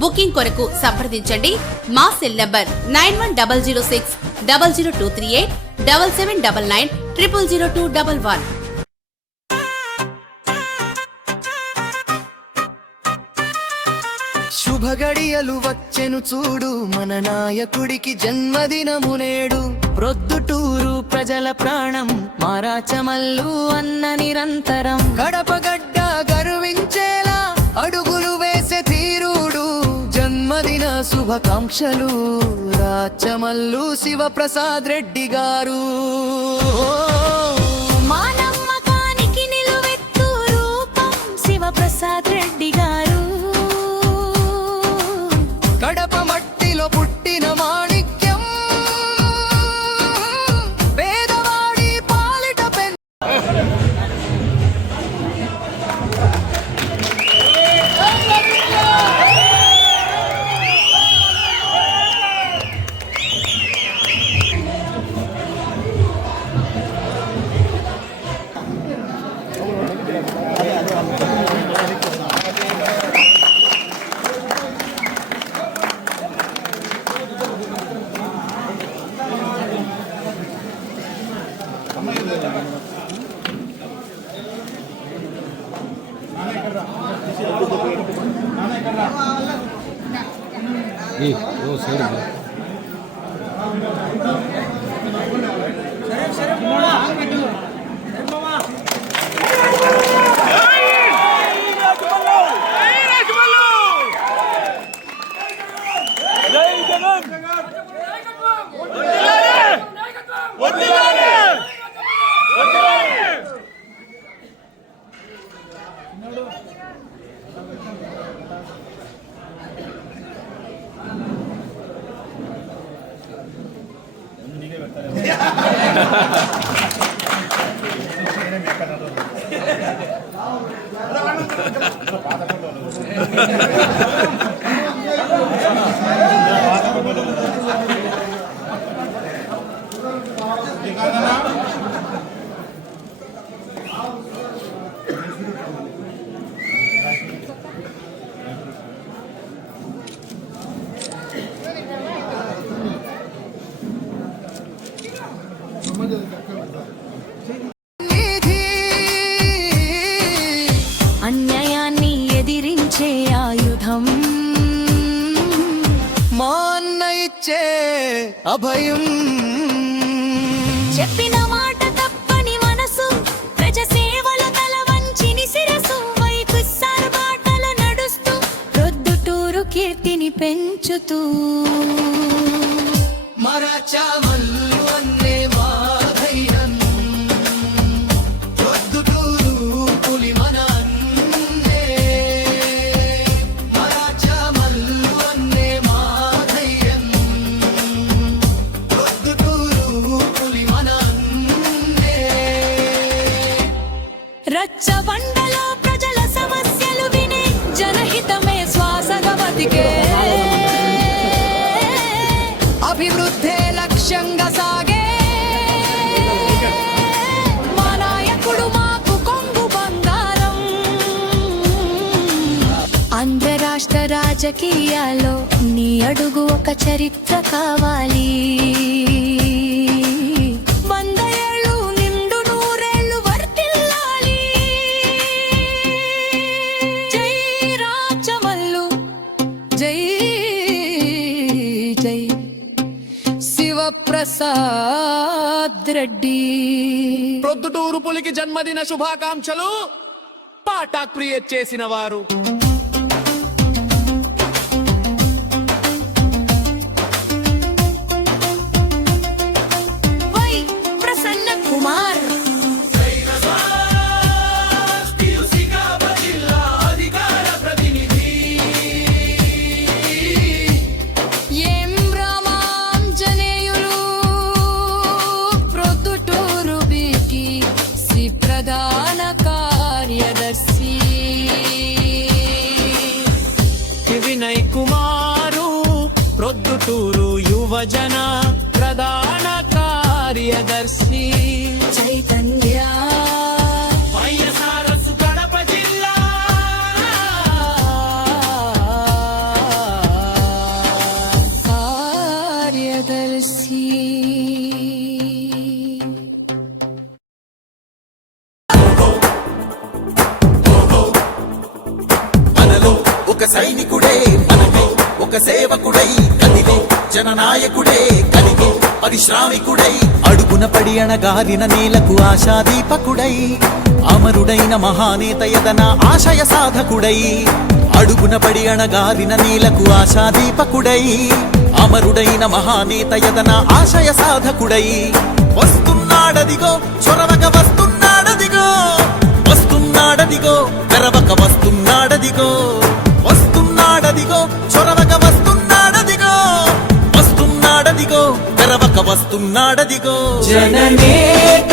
Booking కొరకు సంప్రదించండి. మా cell number nine one double zero six double zero two three eight double seven double nine triple zero two double one. శుభగడియలు వచ్చెను చూడు మన నాయకుడికి జన్మదినము నేడు ప్రొద్దుటూరు ప్రజల ప్రాణం మారాచమల్లు అన్న నిరంతరం. గడపగడ్డ గర్వించేలా అడుగులు వేసే తీరుడు జన్మదిన శుభాకాంక్షలు. రాచమల్లు శివప్రసాద్ రెడ్డి గారు. 有两 బాధపడలేదు అన్యాయాన్ని ఎదిరించే ఆయుధం. మా అన్న ఇచ్చే అభయం. చెప్పిన మాట తప్పని మనసు ప్రజ సేవల తల వంచిని శిరసు వైపుస్సారు బాటల నడుస్తూ రొద్దుటూరు కీర్తిని పెంచుతూ. మరచమల్లు రచ్చబండలో ప్రజల సమస్యలు విని జనహితమే శ్వాసగా బతికే అభివృద్ధే లక్ష్యంగా సాగే. మా నాయకుడు మాకు కొంగు బంగారం. ఆంధ్ర రాజకీయాల్లో నీ అడుగు ఒక చరిత్ర కావాలి. శివప్రసాద్ రెడ్డి. ప్రొద్దుటూరు పులికి జన్మదిన శుభాకాంక్షలు. పాటా క్రియేట్ చేసిన వారు. కార్యదర్శి చైతన్య. కార్యదర్శి. ఒక సైనికుడే మనమే ఒక సేవకుడై కదిలే జననాయకుడే కలిగే పరిశ్రామికుడై అడుగున పడి అణగారిన నేలకు ఆశాదీపకుడై అమరుడైన మహానేత యదన ఆశయ సాధకుడై అడుగున పడి అణగారిన నేలకు ఆశాదీపకుడై అమరుడైన మహానేత యదన ఆశయ సాధకుడై వస్తున్నాడదిగో చొరవగ వస్తు వస్తున్నాడదిగో జననేత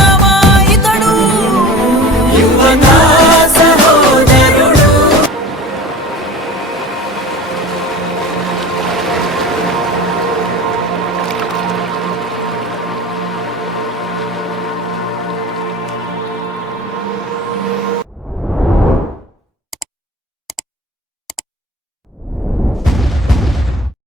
No.